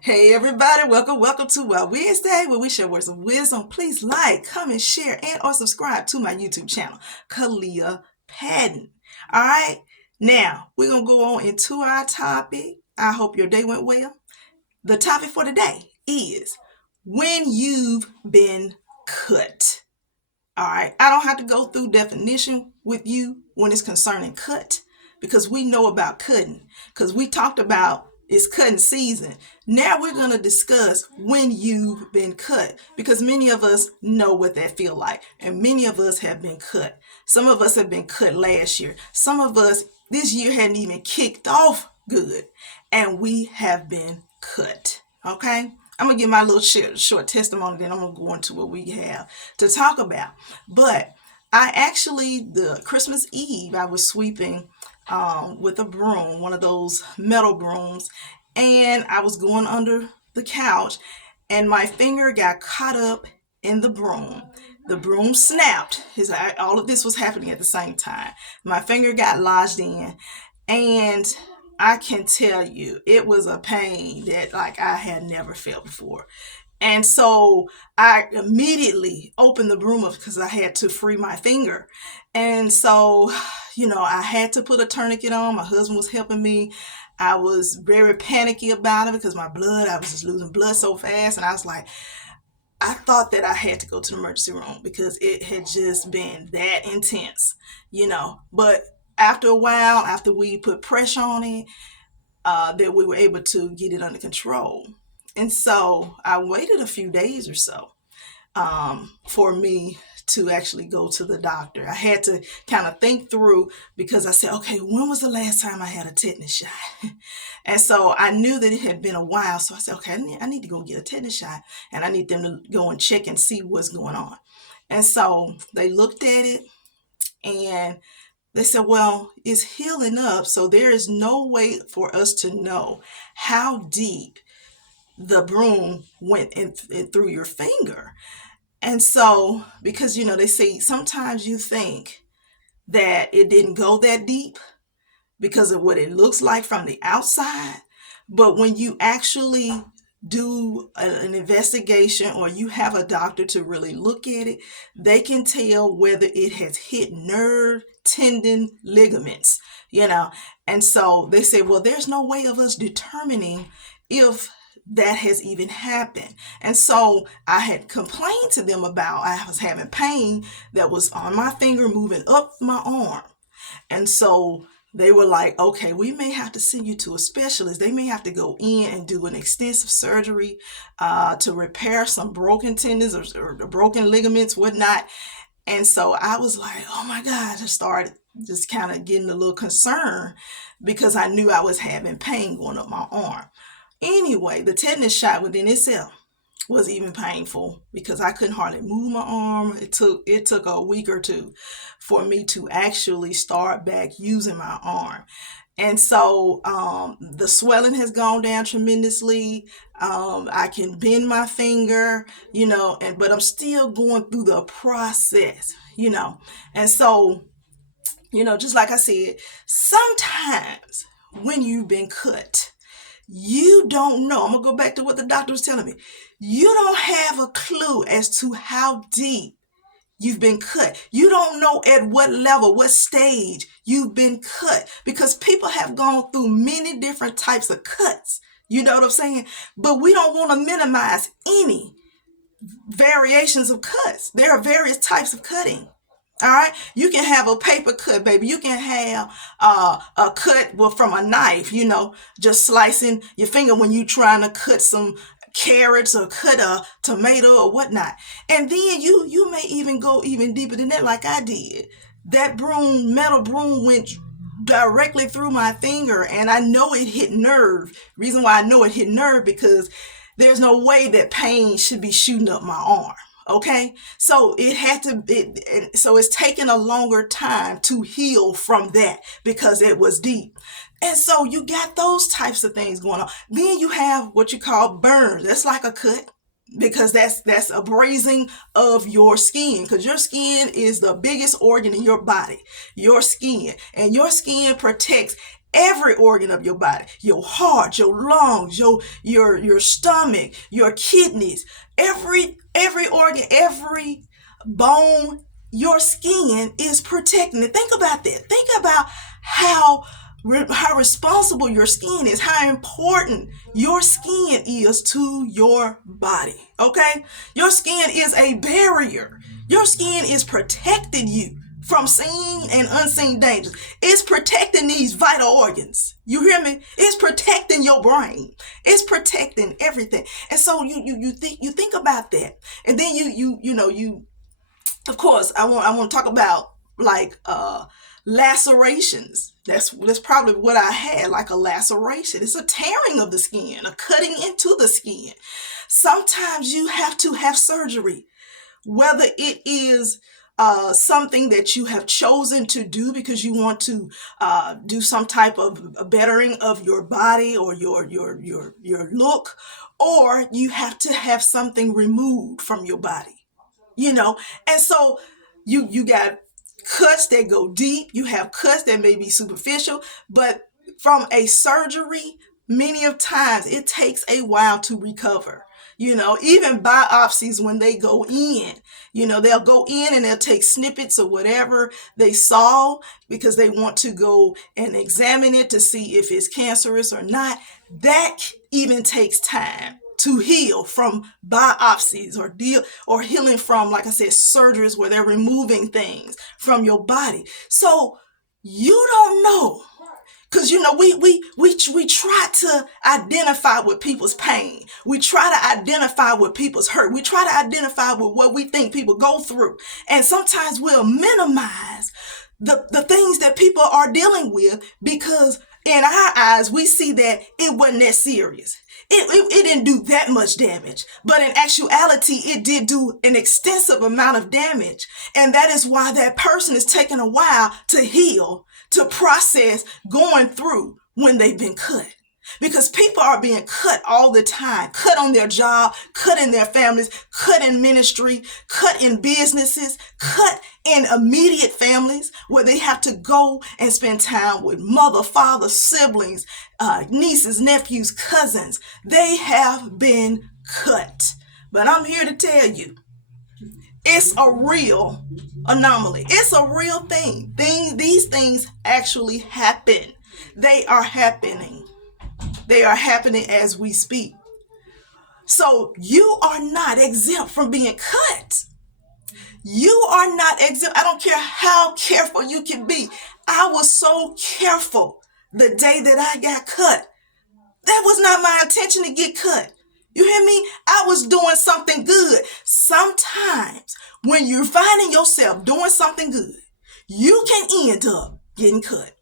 Hey everybody, welcome to Wednesday, where we share words of wisdom. Please like, comment, share, and or subscribe to my YouTube channel, Kalia Patton. All right, now we're gonna go on into our topic. I hope your day went well. The topic for today is when you've been cut. All right, I don't have to go through definition with you when it's concerning cut because we know about cutting because we talked about it's cutting season. Now we're going to discuss when you've been cut because many of us know what that feel like and many of us have been cut. Some of us have been cut last year. Some of us this year hadn't even kicked off good and we have been cut. Okay? I'm gonna give my little short testimony, then I'm gonna go into what we have to talk about. But I actually, the Christmas Eve, I was sweeping with a broom, one of those metal brooms, and I was going under the couch, and my finger got caught up in the broom. The broom snapped. All of this was happening at the same time. My finger got lodged in, and I can tell you, it was a pain that like I had never felt before. And so I immediately opened the broom up because I had to free my finger. And so, I had to put a tourniquet on. My husband was helping me. I was very panicky about it because I was just losing blood so fast. And I was like, I thought that I had to go to the emergency room because it had just been that intense. But after a while, after we put pressure on it, that we were able to get it under control. And so I waited a few days or so for me to actually go to the doctor. I had to kind of think through because I said, okay, when was the last time I had a tetanus shot? And so I knew that it had been a while. So I said, okay, I need to go get a tetanus shot and I need them to go and check and see what's going on. And so they looked at it and they said, well, it's healing up. So there is no way for us to know how deep the broom went in through your finger. And so, because, they say sometimes you think that it didn't go that deep because of what it looks like from the outside. But when you actually do an investigation or you have a doctor to really look at it, they can tell whether it has hit nerve, tendon, ligaments. And so they say, well, there's no way of us determining if that has even happened. And so I had complained to them about I was having pain that was on my finger moving up my arm. And so they were like, okay, we may have to send you to a specialist. They may have to go in and do an extensive surgery to repair some broken tendons or broken ligaments, whatnot. And so I was like, oh my God, I started just kind of getting a little concerned because I knew I was having pain going up my arm. Anyway, the tetanus shot within itself was even painful because I couldn't hardly move my arm. It took a week or two for me to actually start back using my arm. And so the swelling has gone down tremendously. I can bend my finger, but I'm still going through the process. And so, just like I said, sometimes when you've been cut, you don't know. I'm going to go back to what the doctor was telling me. You don't have a clue as to how deep you've been cut. You don't know at what level, what stage you've been cut because people have gone through many different types of cuts. You know what I'm saying? But we don't want to minimize any variations of cuts. There are various types of cutting. All right, you can have a paper cut, baby. You can have a cut from a knife, just slicing your finger when you're trying to cut some carrots or cut a tomato or whatnot. And then you may even go even deeper than that, like I did. That metal broom went directly through my finger, and I know it hit nerve. Reason why I know it hit nerve because there's no way that pain should be shooting up my arm. Okay, so so it's taken a longer time to heal from that because it was deep. And so you got those types of things going on. Then you have what you call burns. That's like a cut because that's a brazing of your skin because your skin is the biggest organ in your body, your skin, and your skin protects every organ of your body, your heart, your lungs, your stomach, your kidneys, every organ, every bone, your skin is protecting it. Think about that. Think about how responsible your skin is, how important your skin is to your body. Okay? Your skin is a barrier. Your skin is protecting you from seen and unseen dangers. It's protecting these vital organs. You hear me? It's protecting your brain. It's protecting everything. And so you think about that. And then you of course I want to talk about like lacerations. That's probably what I had, like a laceration. It's a tearing of the skin, a cutting into the skin. Sometimes you have to have surgery, whether it is something that you have chosen to do because you want to do some type of a bettering of your body or your look, or you have to have something removed from your body. And so you got cuts that go deep, you have cuts that may be superficial, but from a surgery, many of times it takes a while to recover. Even biopsies, when they go in, they'll go in and they'll take snippets of whatever they saw because they want to go and examine it to see if it's cancerous or not. That even takes time to heal from biopsies or healing from, like I said, surgeries where they're removing things from your body. So you don't know. Because, we try to identify with people's pain. We try to identify with people's hurt. We try to identify with what we think people go through. And sometimes we'll minimize the things that people are dealing with because in our eyes, we see that it wasn't that serious. It didn't do that much damage, but in actuality, it did do an extensive amount of damage. And that is why that person is taking a while to heal, to process going through when they've been cut. Because people are being cut all the time, cut on their job, cut in their families, cut in ministry, cut in businesses, cut in immediate families where they have to go and spend time with mother, father, siblings, nieces, nephews, cousins. They have been cut. But I'm here to tell you, it's a real anomaly. It's a real thing. These things actually happen. They are happening. They are happening as we speak. So you are not exempt from being cut. You are not exempt. I don't care how careful you can be. I was so careful the day that I got cut. That was not my intention to get cut. You hear me? I was doing something good. Sometimes when you're finding yourself doing something good, you can end up getting cut.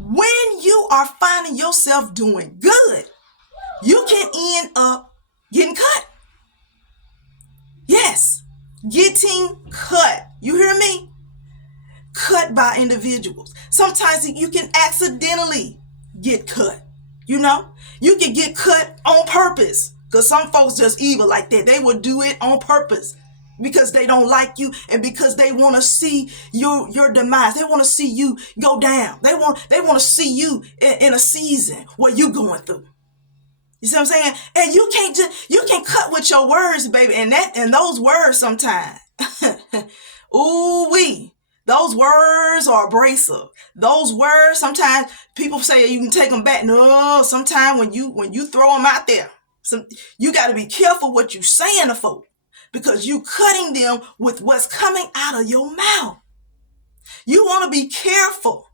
When you are finding yourself doing good, you can end up getting cut. Yes, getting cut. You hear me? Cut by individuals. Sometimes you can accidentally get cut. You can get cut on purpose because some folks just evil like that. They will do it on purpose because they don't like you and because they want to see your demise. They want to see you go down. They want to see you in a season where you going through. You see what I'm saying? And you can cut with your words, baby. And those words sometimes, ooh-wee, those words are abrasive. Those words, sometimes people say you can take them back. No, sometimes when you throw them out there, you got to be careful what you saying to folk. Because you cutting them with what's coming out of your mouth. You want to be careful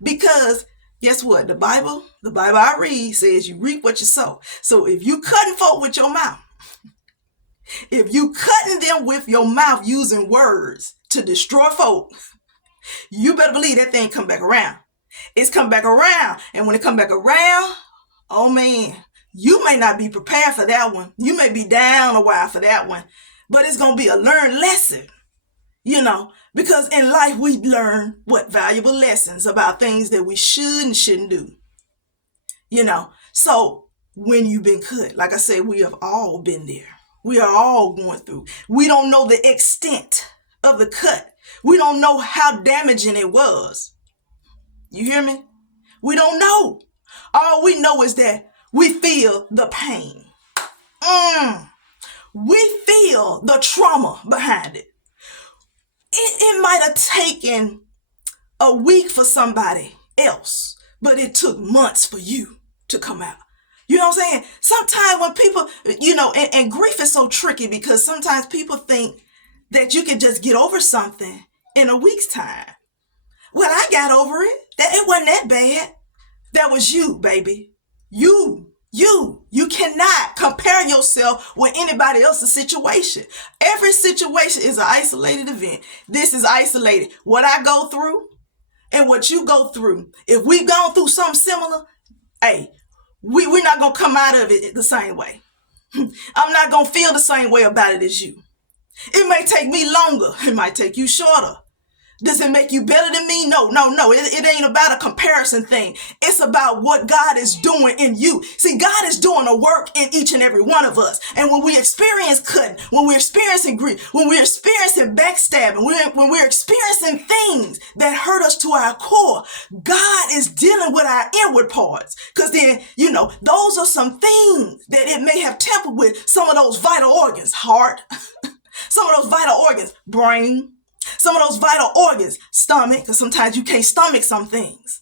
because guess what? The Bible I read says you reap what you sow. So if you cutting folk with your mouth, if you cutting them with your mouth using words to destroy folk, you better believe that thing come back around. It's come back around. And when it come back around, oh man, you may not be prepared for that one. You may be down a while for that one. But it's going to be a learned lesson, because in life we learn valuable lessons about things that we should and shouldn't do, So when you've been cut, like I said, we have all been there. We are all going through. We don't know the extent of the cut. We don't know how damaging it was. You hear me? We don't know. All we know is that we feel the pain. We feel the trauma behind it. It might have taken a week for somebody else, but it took months for you to come out. You know what I'm saying? Sometimes when people, and grief is so tricky because sometimes people think that you can just get over something in a week's time. Well, I got over it. It wasn't that bad. That was you, baby. You cannot compare yourself with anybody else's situation. Every situation is an isolated event. This is isolated. What I go through and what you go through, if we've gone through something similar, hey, we're not going to come out of it the same way. I'm not going to feel the same way about it as you. It may take me longer. It might take you shorter. Does it make you better than me? No. It ain't about a comparison thing. It's about what God is doing in you. See, God is doing a work in each and every one of us. And when we experience cutting, when we're experiencing grief, when we're experiencing backstabbing, when we're experiencing things that hurt us to our core, God is dealing with our inward parts. Because then, those are some things that it may have tampered with some of those vital organs, heart, some of those vital organs, brain, some of those vital organs, stomach, because sometimes you can't stomach some things.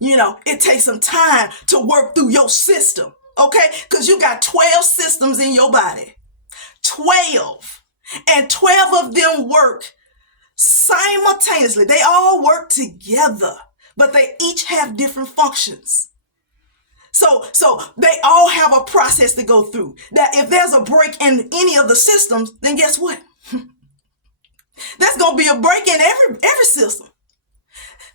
It takes some time to work through your system, okay? Because you got 12 systems in your body. 12. And 12 of them work simultaneously. They all work together, but they each have different functions. So they all have a process to go through. That if there's a break in any of the systems, then guess what? That's going to be a break in every system.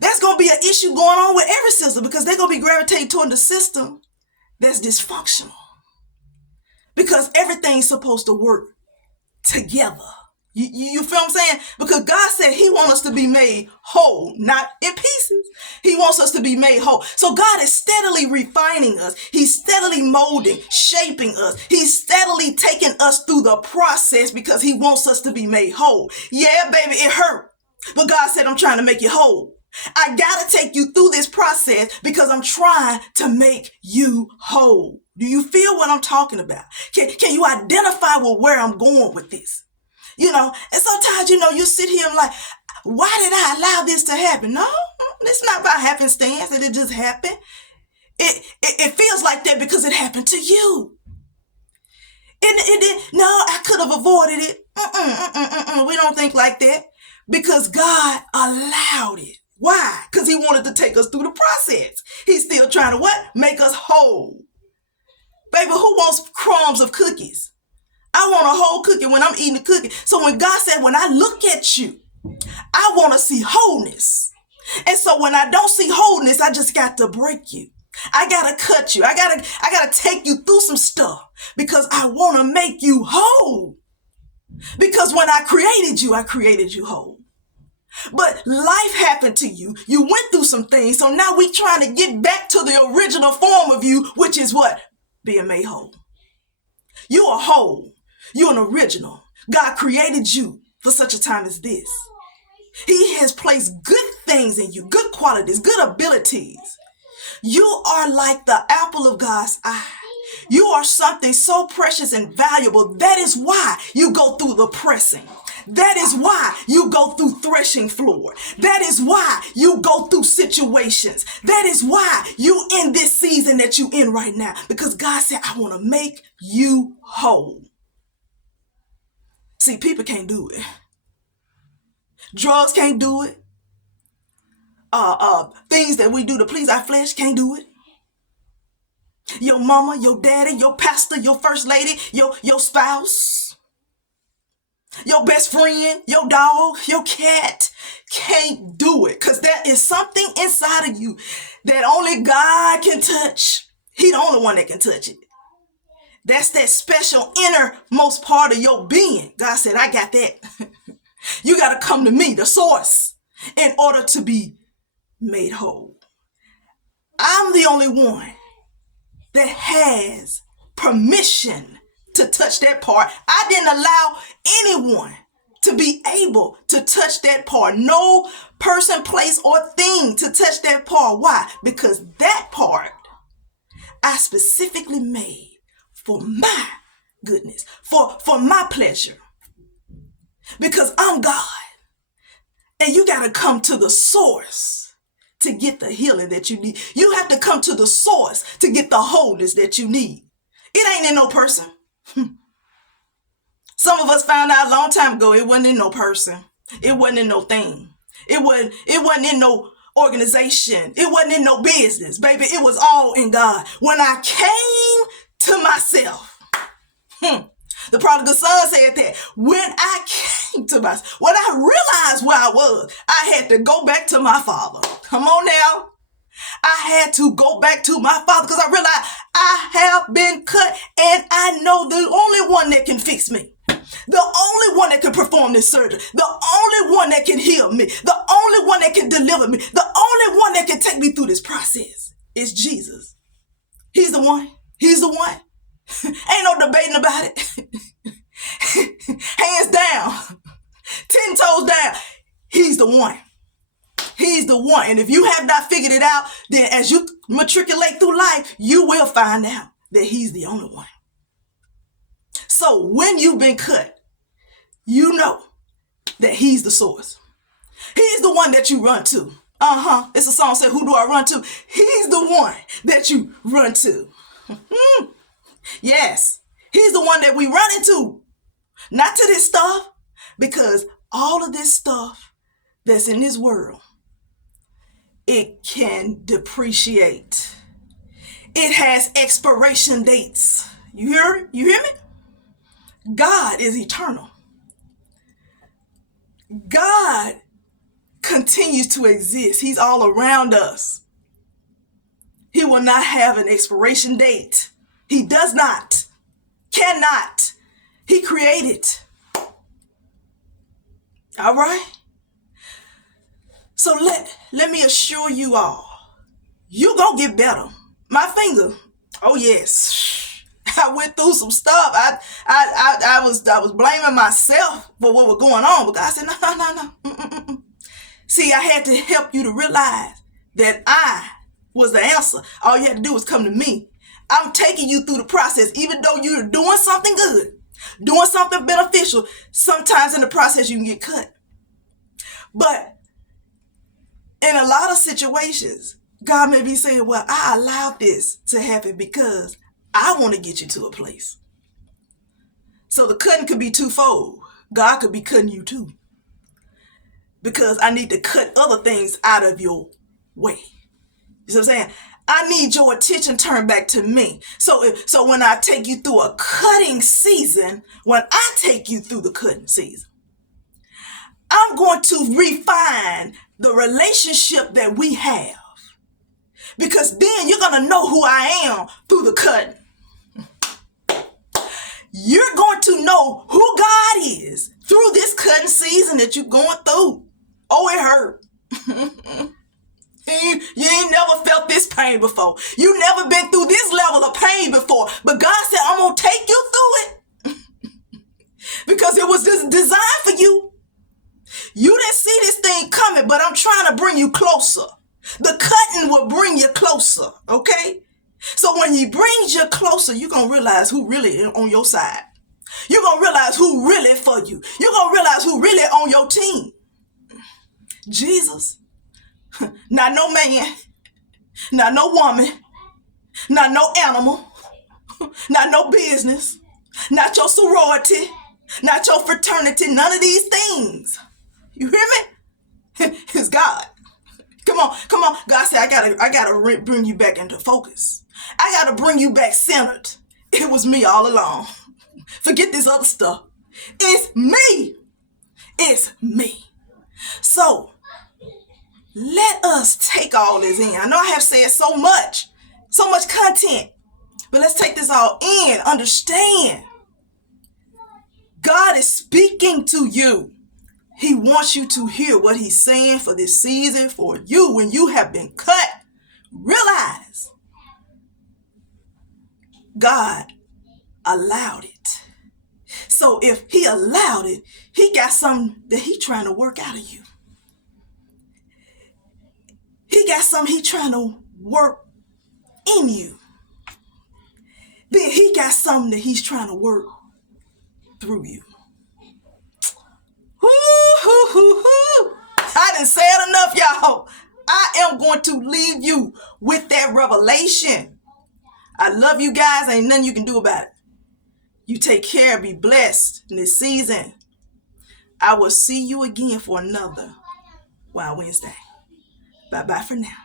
That's going to be an issue going on with every system because they're going to be gravitating toward the system that's dysfunctional. Because everything's supposed to work together. You feel what I'm saying? Because God said he wants us to be made whole, not in pieces. He wants us to be made whole. So God is steadily refining us. He's steadily molding, shaping us. He's steadily taking us through the process because he wants us to be made whole. Yeah, baby, it hurt. But God said, I'm trying to make you whole. I got to take you through this process because I'm trying to make you whole. Do you feel what I'm talking about? Can you identify with where I'm going with this? And sometimes, you sit here and like, why did I allow this to happen? No, it's not by happenstance that it just happened. It feels like that because it happened to you. No, I could have avoided it. We don't think like that because God allowed it. Why? Because he wanted to take us through the process. He's still trying to what? Make us whole. Baby, who wants crumbs of cookies? I want a whole cookie when I'm eating the cookie. So when God said, when I look at you, I want to see wholeness. And so when I don't see wholeness, I just got to break you. I got to cut you. I got to take you through some stuff because I want to make you whole. Because when I created you whole. But life happened to you. You went through some things. So now we trying to get back to the original form of you, which is what? Being made whole. You are whole. You're an original. God created you for such a time as this. He has placed good things in you, good qualities, good abilities. You are like the apple of God's eye. You are something so precious and valuable. That is why you go through the pressing. That is why you go through threshing floor. That is why you go through situations. That is why you in this season that you in right now. Because God said, I want to make you whole. See, people can't do it. Drugs can't do it. Things that we do to please our flesh can't do it. Your mama, your daddy, your pastor, your first lady, your spouse, your best friend, your dog, your cat can't do it. Because there is something inside of you that only God can touch. He's the only one that can touch it. That's that special innermost part of your being. God said, I got that. You got to come to me, the source, in order to be made whole. I'm the only one that has permission to touch that part. I didn't allow anyone to be able to touch that part. No person, place, or thing to touch that part. Why? Because that part I specifically made for my goodness, for my pleasure. Because I'm God. And you got to come to the source to get the healing that you need. You have to come to the source to get the wholeness that you need. It ain't in no person. Some of us found out a long time ago it wasn't in no person. It wasn't in no thing. It wasn't in no organization. It wasn't in no business. Baby, it was all in God. When I came to myself, the prodigal son said that when I came to myself, when I realized where I was, I had to go back to my father. Come on now. I had to go back to my father because I realized I have been cut and I know the only one that can fix me. The only one that can perform this surgery. The only one that can heal me. The only one that can deliver me. The only one that can take me through this process is Jesus. He's the one. He's the one. Ain't no debating about it. Hands down. 10 toes down. He's the one. He's the one. And if you have not figured it out, then as you matriculate through life, you will find out that he's the only one. So when you've been cut, you know that he's the source. He's the one that you run to. It's a song said, who do I run to? He's the one that you run to. Yes, he's the one that we run into. Not to this stuff, because all of this stuff that's in this world, it can depreciate. It has expiration dates. You hear me? God is eternal. God continues to exist. He's all around us. He will not have an expiration date. He does not, cannot. He created. All right? So let me assure you all, you gonna get better. My finger, oh yes. I went through some stuff. I was blaming myself for what was going on, but God said, no. See, I had to help you to realize that I was the answer. All you had to do was come to me. I'm taking you through the process, even though you're doing something good, doing something beneficial. Sometimes in the process you can get cut. But in a lot of situations, God may be saying, well, I allowed this to happen because I want to get you to a place. So the cutting could be twofold. God could be cutting you too. Because I need to cut other things out of your way. You see what I'm saying? I need your attention turned back to me. So when I take you through a cutting season, when I take you through the cutting season, I'm going to refine the relationship that we have. Because then you're going to know who I am through the cutting. You're going to know who God is through this cutting season that you're going through. Oh, it hurt. You ain't never felt this pain before. You never been through this level of pain before. But God said, I'm going to take you through it. Because it was designed for you. You didn't see this thing coming, but I'm trying to bring you closer. The cutting will bring you closer, okay? So when he brings you closer, you're going to realize who really is on your side. You're going to realize who really for you. You're going to realize who really on your team. Jesus. Not no man. Not no woman. Not no animal. Not no business. Not your sorority. Not your fraternity. None of these things. You hear me? It's God. Come on. God said, I gotta bring you back into focus. I gotta bring you back centered. It was me all along. Forget this other stuff. It's me. It's me. So let us take all this in. I know I have said so much content, but let's take this all in. Understand. God is speaking to you. He wants you to hear what he's saying for this season for you. When you have been cut, realize God allowed it. So if he allowed it, he got something that he trying to work out of you. He got something he trying to work in you. Then he got something that he's trying to work through you. I didn't say it enough, y'all. I am going to leave you with that revelation. I love you guys. Ain't nothing you can do about it. You take care. Be blessed in this season. I will see you again for another Wild Wednesday. Bye-bye for now.